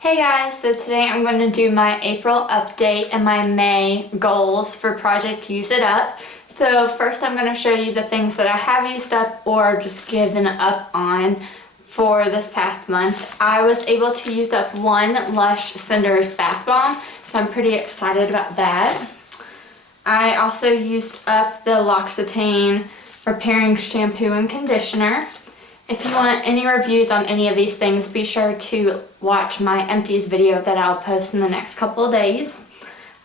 Hey guys, so today I'm going to do my April update and my May goals for Project Use It Up. So first I'm going to show you the things that I have used up or just given up on for this past month. I was able to use up one LUSH Cinders bath bomb, so I'm pretty excited about that. I also used up the L'Occitane Repairing Shampoo and Conditioner. If you want any reviews on any of these things, be sure to watch my empties video that I'll post in the next couple of days.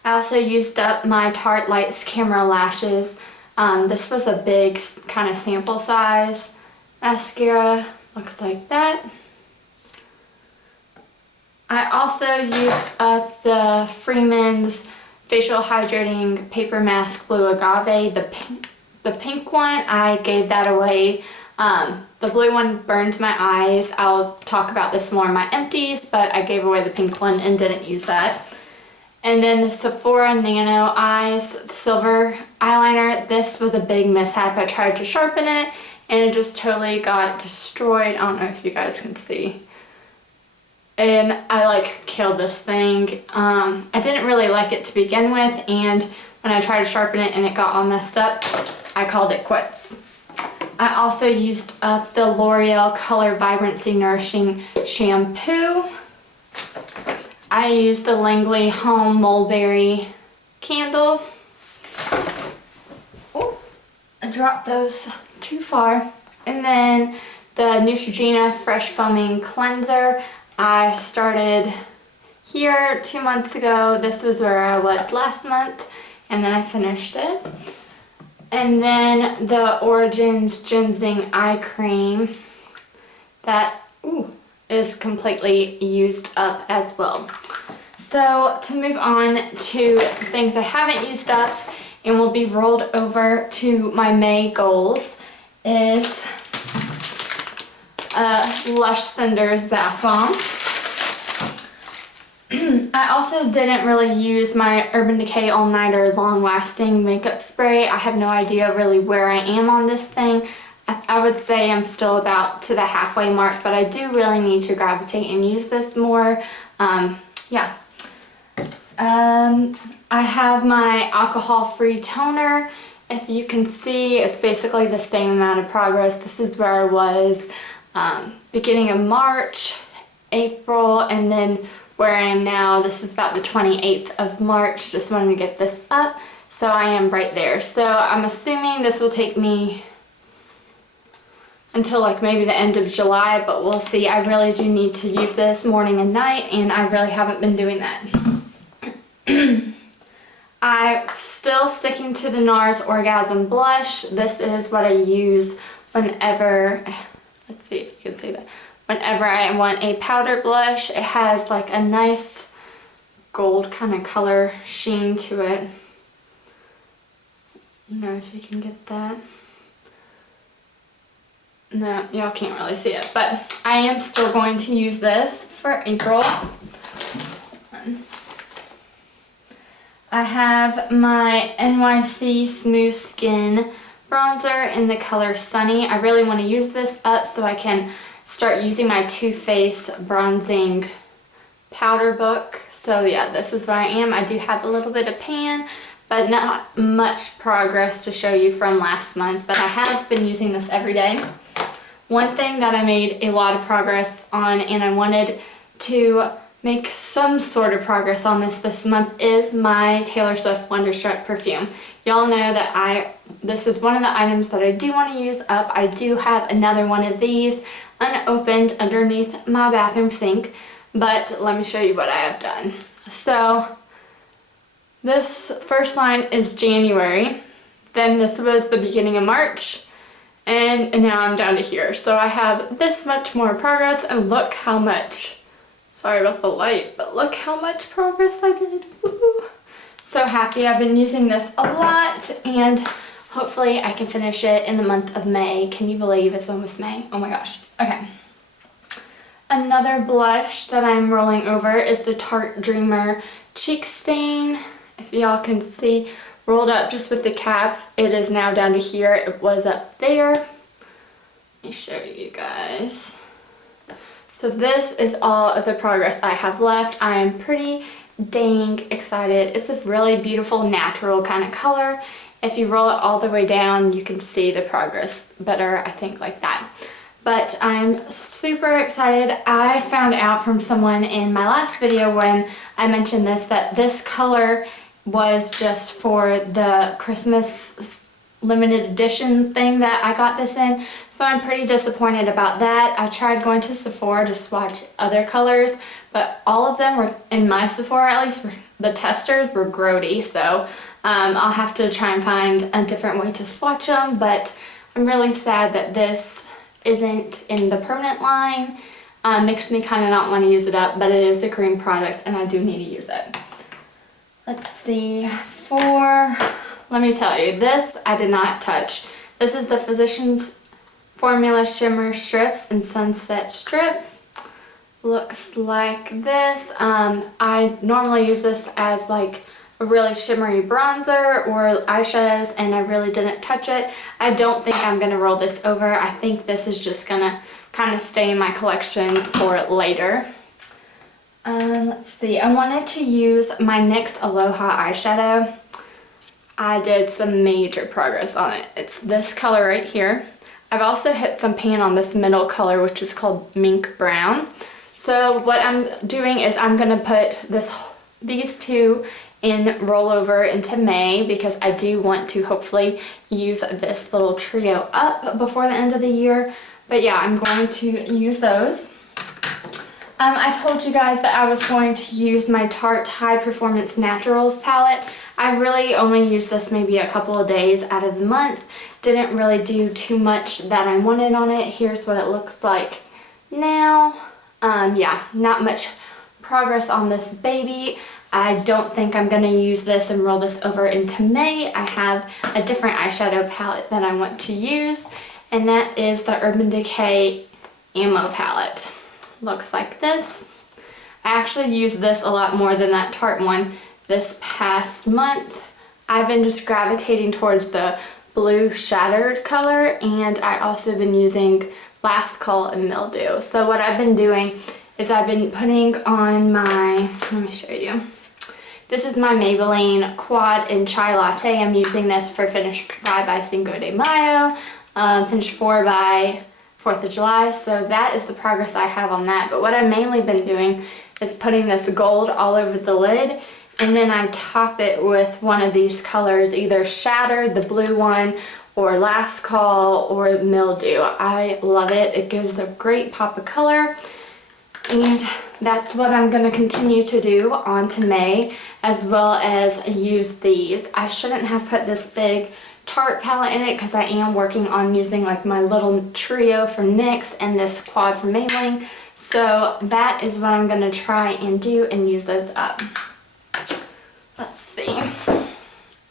I also used up my Tarte Lights Camera Lashes. This was a big kind of sample size mascara. Looks like that. I also used up the Freeman's Facial Hydrating Paper Mask Blue Agave. The pink one, I gave that away. The blue one burns my eyes. I'll talk about this more in my empties, but I gave away the pink one and didn't use that. And then the Sephora Nano Eyes Silver Eyeliner. This was a big mishap. I tried to sharpen it and it just totally got destroyed. I don't know if you guys can see. And I killed this thing. I didn't really like it to begin with, and when I tried to sharpen it and it got all messed up, I called it quits. I also used up the Loreal Color Vibrancy Nourishing Shampoo. I used the Langley Home Mulberry Candle. Oh, I dropped those too far. And then the Neutrogena Fresh Foaming Cleanser. I started here 2 months ago. This was where I was last month, and then I finished it. And then the Origins Ginseng Eye Cream that is completely used up as well. So to move on to things I haven't used up and will be rolled over to my May goals is LUSH Cinders Bath Bomb. I also didn't really use my Urban Decay All Nighter Long Lasting Makeup Spray. I have no idea really where I am on this thing. I would say I'm still about to the halfway mark, but I do really need to gravitate and use this more. Yeah. I have my alcohol-free toner. If you can see, it's basically the same amount of progress. This is where I was beginning of March, April, and then where I am now. This is about the 28th of March. Just wanted to get this up, so I am right there. So I'm assuming this will take me until maybe the end of July, but we'll see. I really do need to use this morning and night, and I really haven't been doing that. I'm still sticking to the NARS Orgasm blush. This is what I use whenever, let's see if you can see that. Whenever I want a powder blush. It has a nice gold kind of color sheen to it. I don't know if you can get that. No, y'all can't really see it, but I am still going to use this for April. I have my NYC Smooth Skin Bronzer in the color Sunny. I really want to use this up so I can start using my Too Faced bronzing powder book. So yeah, this is where I am. I do have a little bit of pan, but not much progress to show you from last month, but I have been using this every day. One thing that I made a lot of progress on, and I wanted to make some sort of progress on this month, is my Taylor Swift Wonderstruck perfume. Y'all know that this is one of the items that I do want to use up. I do have another one of these unopened underneath my bathroom sink, but let me show you what I have done. So this first line is January, then this was the beginning of March, and now I'm down to here. So I have this much more progress, and look how much, sorry about the light, but look how much progress I did. Woo-hoo. So happy. I've been using this a lot, and hopefully I can finish it in the month of May. Can you believe it's almost May? Oh my gosh. Okay. Another blush that I'm rolling over is the Tarte Dreamer Cheekstain. If y'all can see, rolled up just with the cap. It is now down to here. It was up there. Let me show you guys. So So this is all of the progress I have left. I am pretty dang excited. It's a really beautiful natural kind of color. If you roll it all the way down, you can see the progress better, I think, like that. But I'm super excited. I found out from someone in my last video when I mentioned this that this color was just for the Christmas limited edition thing that I got this in. So I'm pretty disappointed about that. I tried going to Sephora to swatch other colors, but all of them were, in my Sephora at least, the testers were grody. So I'll have to try and find a different way to swatch them, but I'm really sad that this isn't in the permanent line. Makes me kind of not want to use it up, but it is a cream product and I do need to use it. Let's see, let me tell you, this I did not touch. This is the Physicians Formula Shimmer Strips in Sunset Strip. Looks like this. I normally use this as like a really shimmery bronzer or eyeshadows, and I really didn't touch it. I don't think I'm gonna roll this over. I think this is just gonna kind of stay in my collection for later. Let's see, I wanted to use my NYX Aloha eyeshadow. I did some major progress on it. It's this color right here. I've also hit some pan on this middle color, which is called Mink Brown. So what I'm doing is I'm gonna put these two in rollover into May, because I do want to hopefully use this little trio up before the end of the year. But yeah, I'm going to use those. I told you guys that I was going to use my Tarte High Performance Naturals palette. I really only used this maybe a couple of days out of the month. Didn't really do too much that I wanted on it. Here's what it looks like now. Yeah, not much progress on this baby. I don't think I'm going to use this and roll this over into May. I have a different eyeshadow palette that I want to use, and that is the Urban Decay Ammo palette. Looks like this. I actually used this a lot more than that Tarte one this past month. I've been just gravitating towards the blue shattered color, and I also been using Last Call and Mildew. So what I've been doing is I've been putting on my, let me show you. This is my Maybelline Quad and Chai Latte. I'm using this for Finish 5 by Cinco de Mayo, Finish 4 by 4th of July, so that is the progress I have on that. But what I've mainly been doing is putting this gold all over the lid, and then I top it with one of these colors, either Shattered, the blue one, or Last Call, or Mildew. I love it. It gives a great pop of color, and that's what I'm going to continue to do on to May, as well as use these. I shouldn't have put this big Tarte palette in it because I am working on using like my little trio from NYX and this quad from Maybelline. So that is what I'm going to try and do and use those up. Let's see.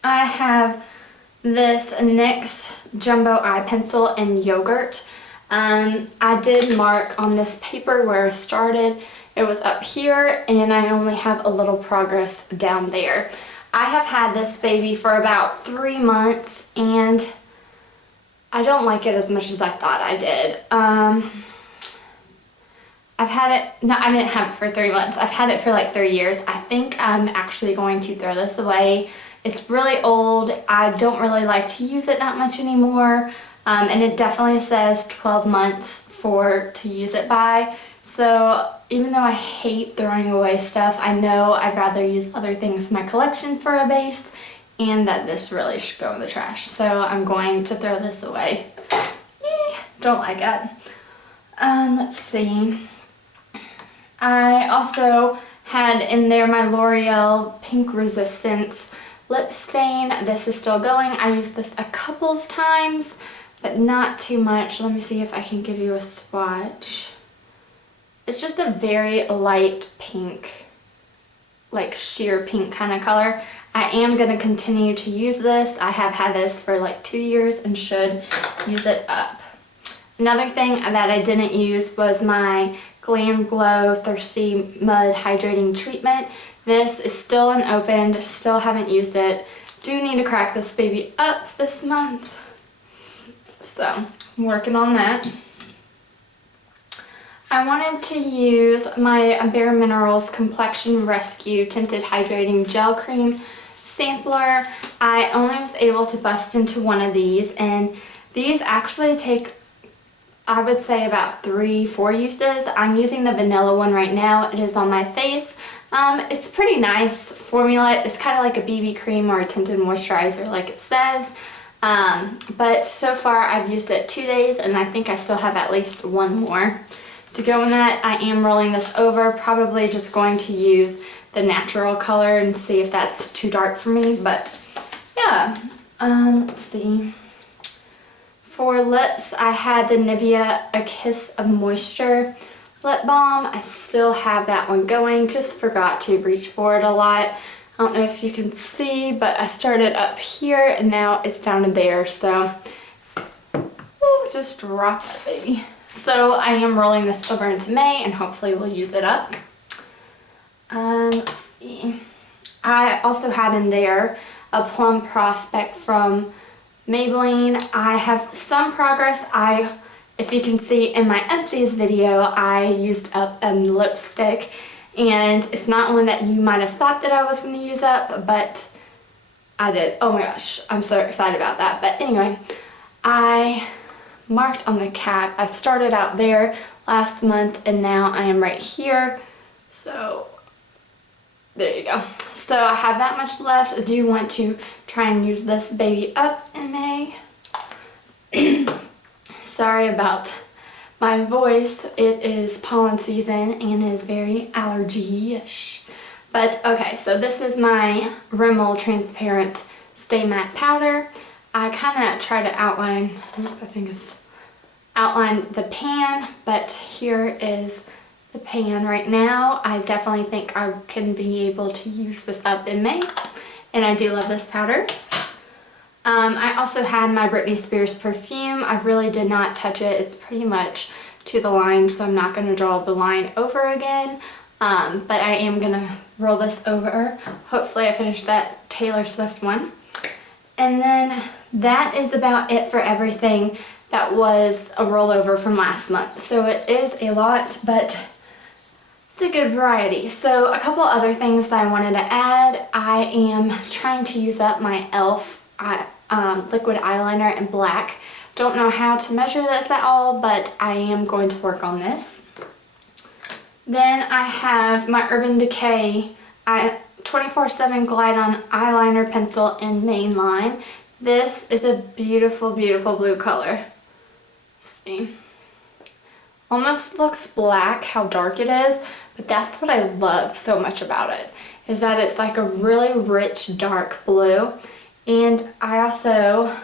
I have this NYX Jumbo Eye Pencil in Yogurt. I did mark on this paper where I started. It was up here, and I only have a little progress down there. I have had this baby for about 3 months, and I don't like it as much as I thought I did. I've had it, no, I didn't have it for 3 months. I've had it for like 3 years. I think I'm actually going to throw this away. It's really old. I don't really like to use it that much anymore. And it definitely says 12 months to use it by. So even though I hate throwing away stuff, I know I'd rather use other things in my collection for a base, and that this really should go in the trash. So I'm going to throw this away. Don't like it. Let's see. I also had in there my L'Oreal Pink Resistance lip stain. This is still going. I used this a couple of times, but not too much. Let me see if I can give you a swatch. It's just a very light pink, like sheer pink kind of color. I am going to continue to use this. I have had this for like 2 years and should use it up. Another thing that I didn't use was my Glam Glow Thirsty Mud Hydrating Treatment. This is still unopened, still haven't used it. Do need to crack this baby up this month. So, I'm working on that. I wanted to use my Bare Minerals Complexion Rescue Tinted Hydrating Gel Cream sampler. I only was able to bust into one of these, and these actually take, I would say, about 3-4 uses. I'm using the vanilla one right now. It is on my face. It's pretty nice formula. It's kind of like a BB cream or a tinted moisturizer like it says. But so far I've used it 2 days, and I think I still have at least one more to go in that. I am rolling this over, probably just going to use the natural color and see if that's too dark for me, but yeah. Let's see. For lips, I had the Nivea A Kiss of Moisture lip balm. I still have that one going, just forgot to reach for it a lot. I don't know if you can see, but I started up here and now it's down to there, so we'll just drop that baby. So I am rolling this over into May, and hopefully we'll use it up. Let's see. I also had in there a Plum Prospect from Maybelline. I have some progress. If you can see in my empties video, I used up a lipstick, and it's not one that you might have thought that I was going to use up, but I did. Oh my gosh, I'm so excited about that. But anyway, I marked on the cap. I started out there last month, and now I am right here. So there you go. So I have that much left. I do want to try and use this baby up in May. Sorry about my voice. It is pollen season and is very allergy-ish. But okay, so this is my Rimmel Transparent Stay Matte Powder. I kind of try to outline, I think it's outline the pan, but here is the pan right now. I definitely think I can be able to use this up in May, and I do love this powder. I also had my Britney Spears perfume. I really did not touch it. It's pretty much to the line, so I'm not going to draw the line over again, but I am going to roll this over. Hopefully I finish that Taylor Swift one. And then that is about it for everything that was a rollover from last month. So it is a lot, but it's a good variety. So a couple other things that I wanted to add. I am trying to use up my e.l.f. liquid eyeliner in black. Don't know how to measure this at all, but I am going to work on this. Then I have my Urban Decay 24/7 Glide On Eyeliner Pencil in Maine line. This is a beautiful, beautiful blue color. See? Almost looks black, how dark it is, but that's what I love so much about it, is that it's like a really rich, dark blue. And I also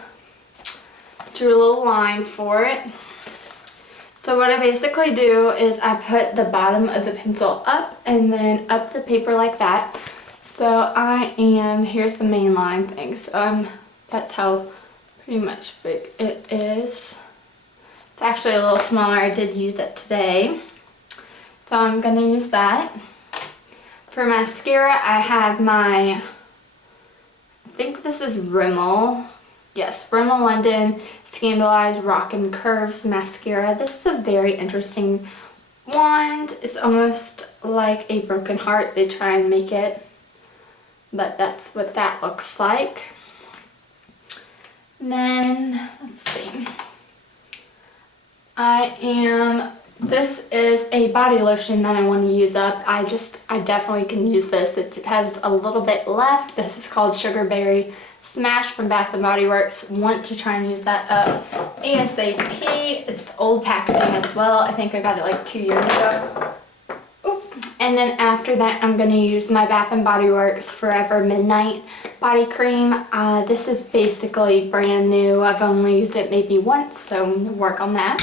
drew a little line for it. So what I basically do is I put the bottom of the pencil up and then up the paper like that. So here's the main line thing. So that's how pretty much big it is. It's actually a little smaller. I did use it today. So I'm going to use that. For mascara, I have my, I think this is Rimmel. Yes, Rimmel London Scandaleyes Rockin Curves Mascara. This is a very interesting wand. It's almost like a broken heart. They try and make it, but that's what that looks like. And then, let's see. This is a body lotion that I want to use up. I definitely can use this. It has a little bit left. This is called Sugarberry Smash from Bath & Body Works. Want to try and use that up ASAP. It's old packaging as well. I think I got it like 2 years ago. Ooh. And then after that, I'm going to use my Bath & Body Works Forever Midnight Body Cream. This is basically brand new. I've only used it maybe once, so I'm going to work on that.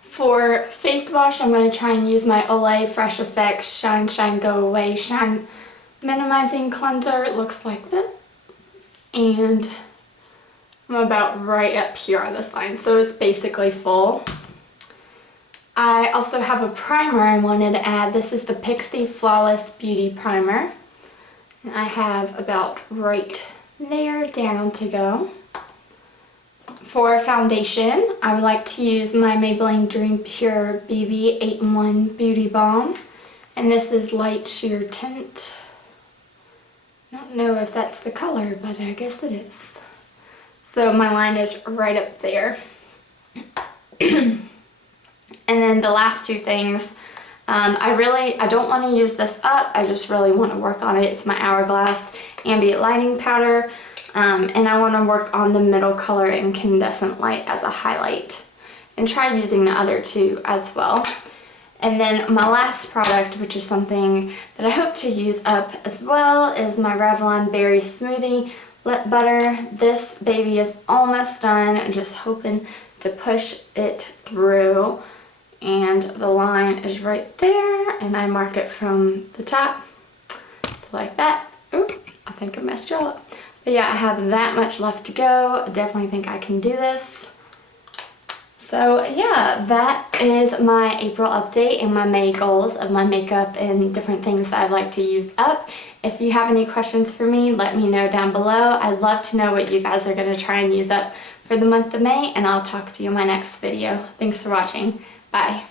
For face wash, I'm going to try and use my Olay Fresh Effects Shine Shine Go Away Shine Minimizing Cleanser. It looks like this. And I'm about right up here on this line, so it's basically full. I also have a primer I wanted to add. This is the Pixie Flawless Beauty Primer. And I have about right there down to go. For foundation, I would like to use my Maybelline Dream Pure BB 8-in-1 Beauty Balm. And this is Light Sheer Tint. I don't know if that's the color, but I guess it is. So my line is right up there. And then the last two things, I don't want to use this up, I just really want to work on it. It's my Hourglass Ambient Lighting Powder. And I want to work on the middle color Incandescent Light as a highlight. And try using the other two as well. And then my last product, which is something that I hope to use up as well, is my Revlon Berry Smoothie Lip Butter. This baby is almost done. I'm just hoping to push it through. And the line is right there. And I mark it from the top. So like that. Oop, I think I messed y'all up. But yeah, I have that much left to go. I definitely think I can do this. So yeah, that is my April update and my May goals of my makeup and different things that I'd like to use up. If you have any questions for me, let me know down below. I'd love to know what you guys are going to try and use up for the month of May, and I'll talk to you in my next video. Thanks for watching. Bye.